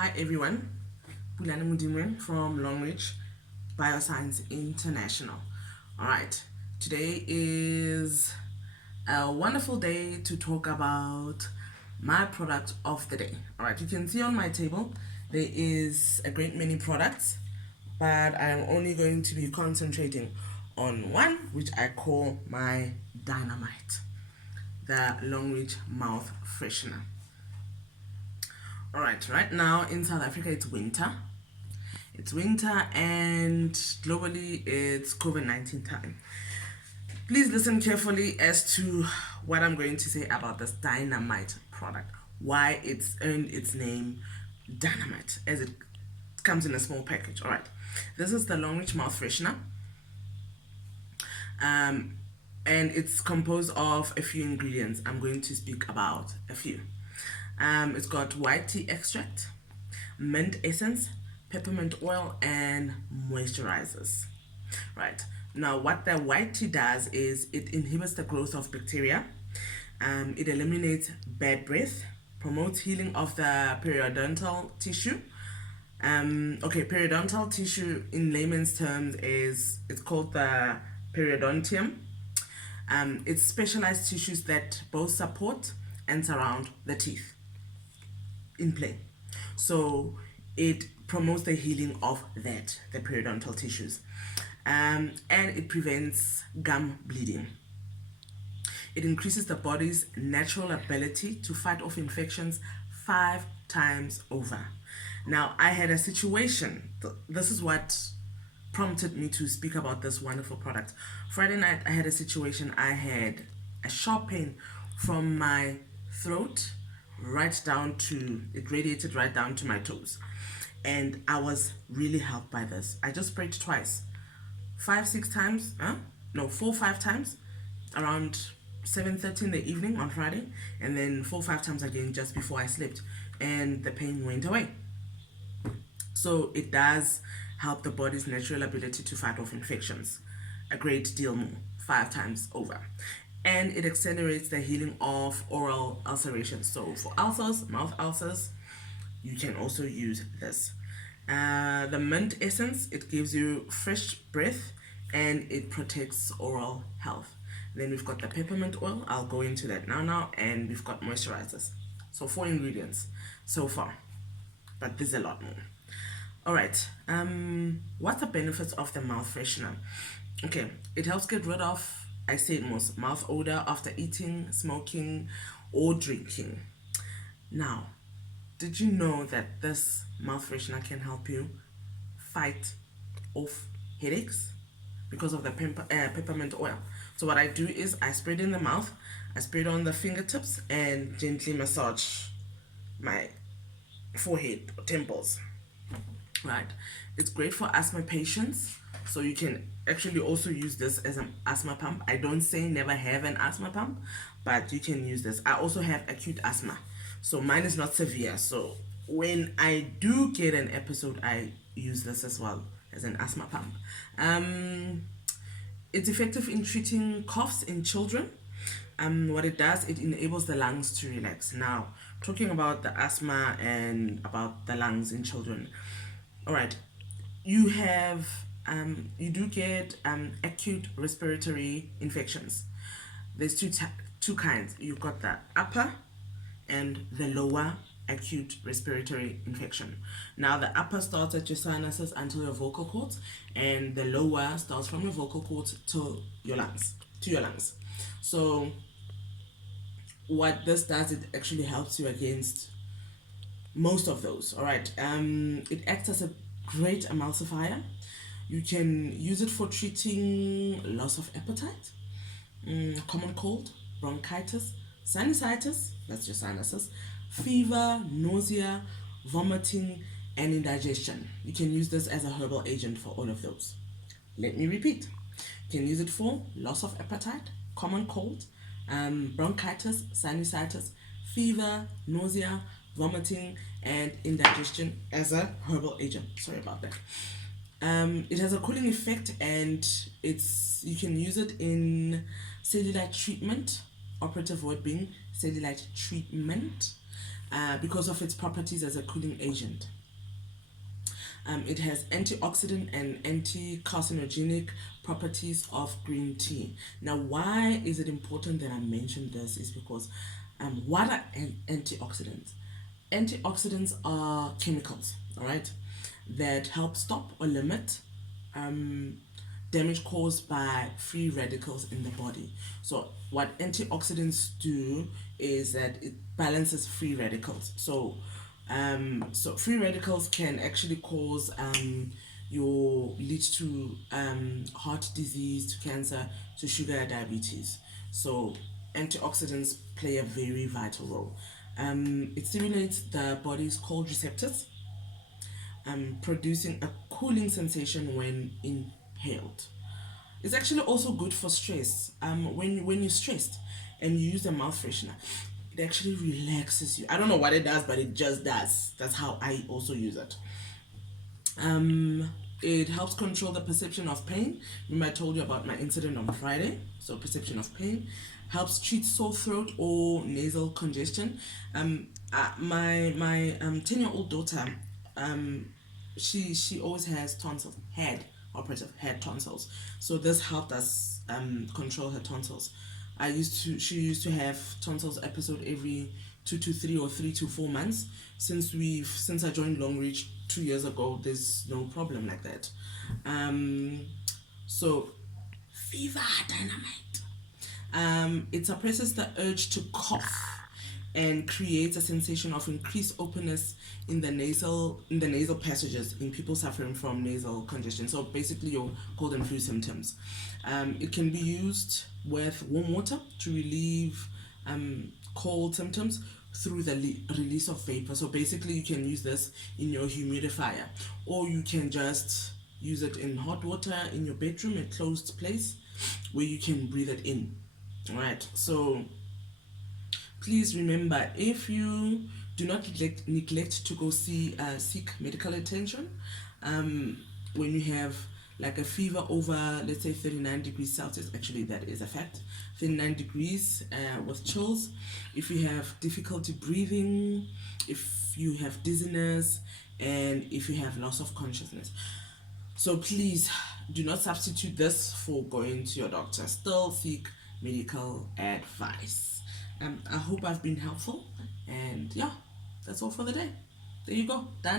Hi everyone, Pulani Mudimwe from Longrich Bioscience International. Alright, today is a wonderful day to talk about my product of the day. Alright, you can see on my table there is a great many products, but I am only going to be concentrating on one which I call my Dynamite, the Longrich Mouth Freshener. Alright, right now in South Africa it's winter. It's winter and globally it's COVID-19 time. Please listen carefully as to what I'm going to say about this Dynamite product. Why it's earned its name Dynamite, as it comes in a small package. Alright, this is the Longrich Mouth Freshener. And it's composed of a few ingredients. I'm going to speak about a few. It's got white tea extract, mint essence, peppermint oil, and moisturizers. Right, now what the white tea does is it inhibits the growth of bacteria, it eliminates bad breath, promotes healing of the periodontal tissue. Periodontal tissue in layman's terms is it's called the periodontium. It's specialized tissues that both support and surround the teeth in play. So it promotes the healing of the periodontal tissues, and it prevents gum bleeding. It increases the body's natural ability to fight off infections 5 times over. Now, I had a situation, this is what prompted me to speak about this wonderful product. Friday night, I had a situation, I had a sharp pain from my throat right down to, it radiated right down to my toes. And I was really helped by this. I just sprayed twice. 4, 5 times around 7:30 in the evening on Friday, and then 4, 5 times again just before I slept, and the pain went away. So it does help the body's natural ability to fight off infections a great deal more, 5 times over. And it accelerates the healing of oral ulcerations. So for ulcers, mouth ulcers, you can also use this. The mint essence, it gives you fresh breath and it protects oral health. Then we've got the peppermint oil, I'll go into that now, and we've got moisturizers. So 4 ingredients so far, but there's a lot more. Alright, what's the benefits of the mouth freshener? Okay, it helps get rid of, I say it most, mouth odor after eating, smoking, or drinking. Now, did you know that this mouth freshener can help you fight off headaches because of the peppermint oil? So what I do is I spray it in the mouth, I spray it on the fingertips, and gently massage my forehead or temples. Right, it's great for asthma patients, so you can actually also use this as an asthma pump. I don't say never have an asthma pump, but you can use this. I also have acute asthma, so mine is not severe, so when I do get an episode I use this as well as an asthma pump. It's effective in treating coughs in children. What it does, it enables the lungs to relax. Now, talking about the asthma and about the lungs in children, all right, you do get acute respiratory infections. There's two kinds. You've got the upper and the lower acute respiratory infection. Now the upper starts at your sinuses until your vocal cords, and the lower starts from your vocal cords to your lungs. So what this does, it actually helps you against most of those. All right, it acts as a great emulsifier. You can use it for treating loss of appetite, common cold, bronchitis, sinusitis, that's your sinuses, fever, nausea, vomiting, and indigestion. You can use this as a herbal agent for all of those. Let me repeat. You can use it for loss of appetite, common cold, bronchitis, sinusitis, fever, nausea, vomiting, and indigestion as a herbal agent. Sorry about that. It has a cooling effect, and you can use it in cellulite treatment, operative word being cellulite treatment, because of its properties as a cooling agent. It has antioxidant and anti-carcinogenic properties of green tea. Now, why is it important that I mention this? Is because what are antioxidants? Antioxidants are chemicals, all right, that help stop or limit um, damage caused by free radicals in the body. So, what antioxidants do is that it balances free radicals. So free radicals can actually cause your lead to heart disease, to cancer, to sugar diabetes. So antioxidants play a very vital role. It stimulates the body's cold receptors, producing a cooling sensation when inhaled. It's actually also good for stress. When you're stressed and you use a mouth freshener, it actually relaxes you. I don't know what it does, but it just does. That's how I also use it. It helps control the perception of pain. Remember, I told you about my incident on Friday. So, perception of pain helps treat sore throat or nasal congestion. My 10-year-old daughter, um, she always has tonsils, had tonsils. So this helped us control her tonsils. She used to have tonsils episode every 2 to 3 or 3 to 4 months. Since I joined Longrich 2 years ago, there's no problem like that. So fever dynamite. It suppresses the urge to cough and creates a sensation of increased openness in the nasal passages in people suffering from nasal congestion. So basically, your cold and flu symptoms. It can be used with warm water to relieve cold symptoms through the release of vapor. So basically, you can use this in your humidifier, or you can just use it in hot water in your bedroom, a closed place where you can breathe it in. All right. So please remember, if you do not neglect to go seek medical attention when you have like a fever over, let's say, 39 degrees Celsius. Actually, that is a fact. 39 degrees with chills. If you have difficulty breathing, if you have dizziness, and if you have loss of consciousness. So please do not substitute this for going to your doctor. Still seek medical advice. I hope I've been helpful, and yeah, that's all for the day. There you go, done.